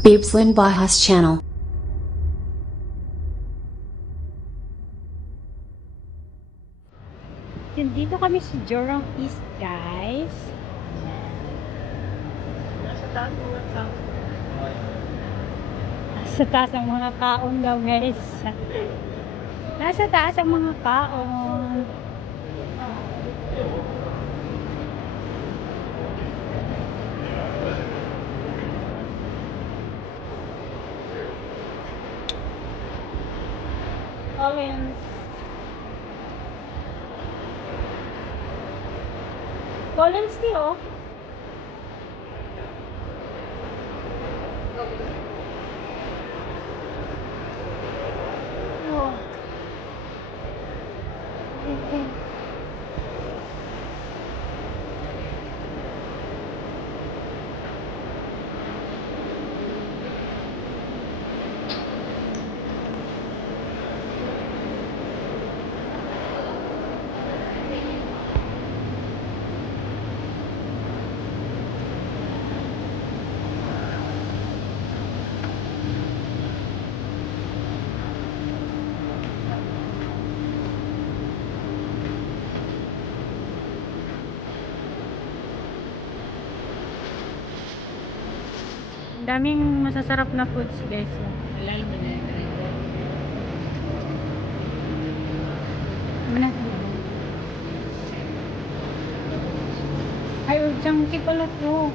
Bibslin Bahas Channel. Dito kami sa Jurong East, guys. Nasa taas mga tao. Nasa taas ang mga kaon daw, guys. Nasa taas ang mga kaon. Collins. Collins di, oh. Oh. Daming masasarap na foods, guys. Alal mo na. Ay, chunky pala to.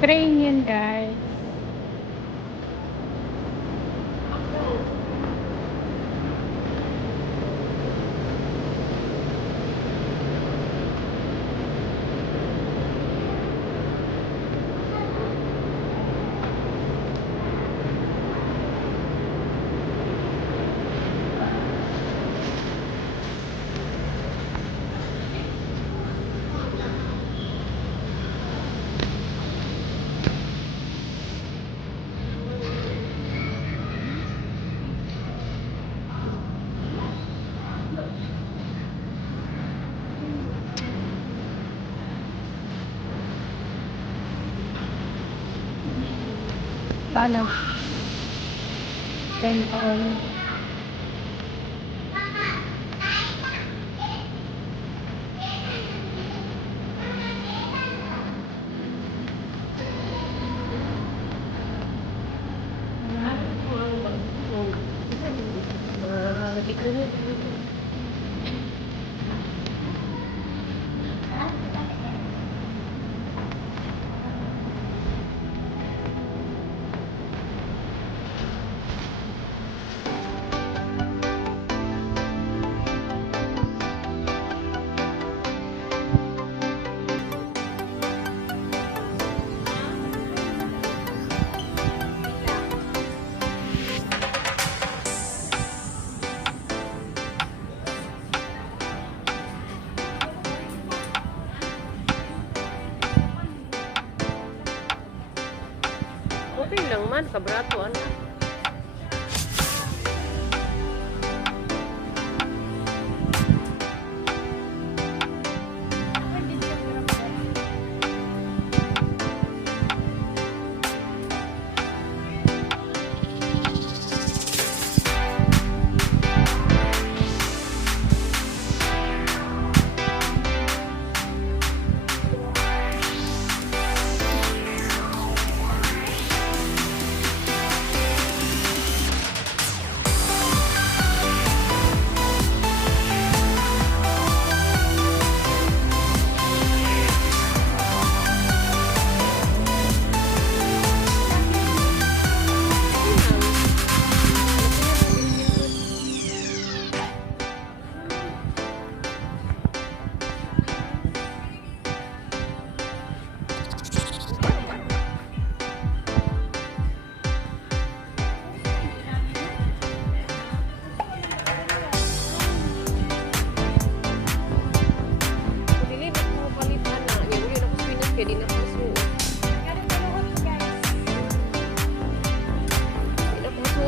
Train yan, guys. Paano? 10 taon. Okay lang man, kabrato ana.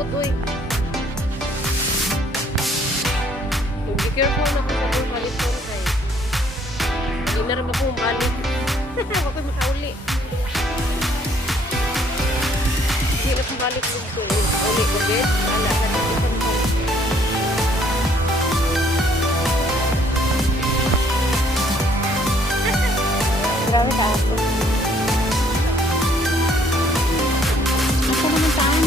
suot, uy. Kung be careful na kung sa buong baliton kay. Hindi na rin akong balik. Huwag ko'y makauli. Hindi na akong balik dito. Uli ko, bet. Wala na dito. Grabe ka ako. Asa naman saan?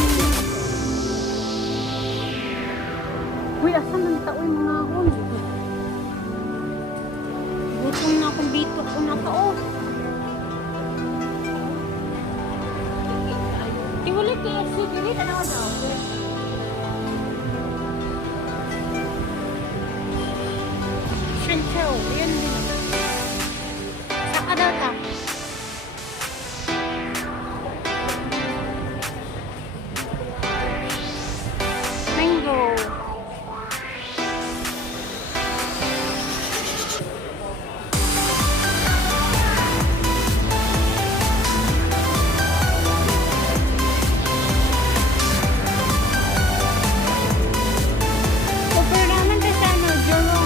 Uy, asan ng tao'y mga hon? Gutom na akong bitok ko na tao. Iwala KFC, dili tanaw daw. Shrinkel, yun din. Saka daw ta. Mango. Super naman ka sa ano, Joro.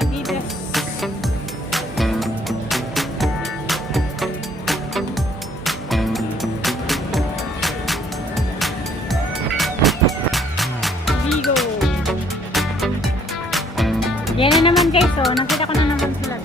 Adidas. Vigo. Yan na naman guys, oh. Nakita ko na naman sila.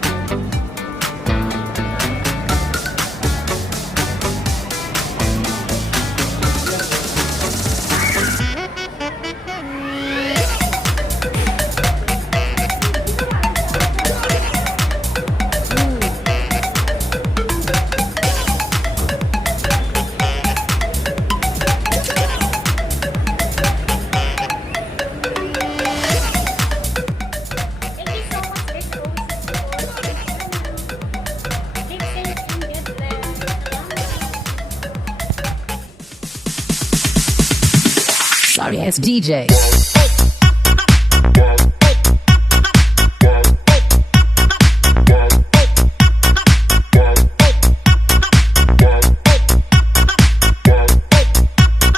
Thank you so much, guys. Keep safe and get blessed. Sorry ass DJ.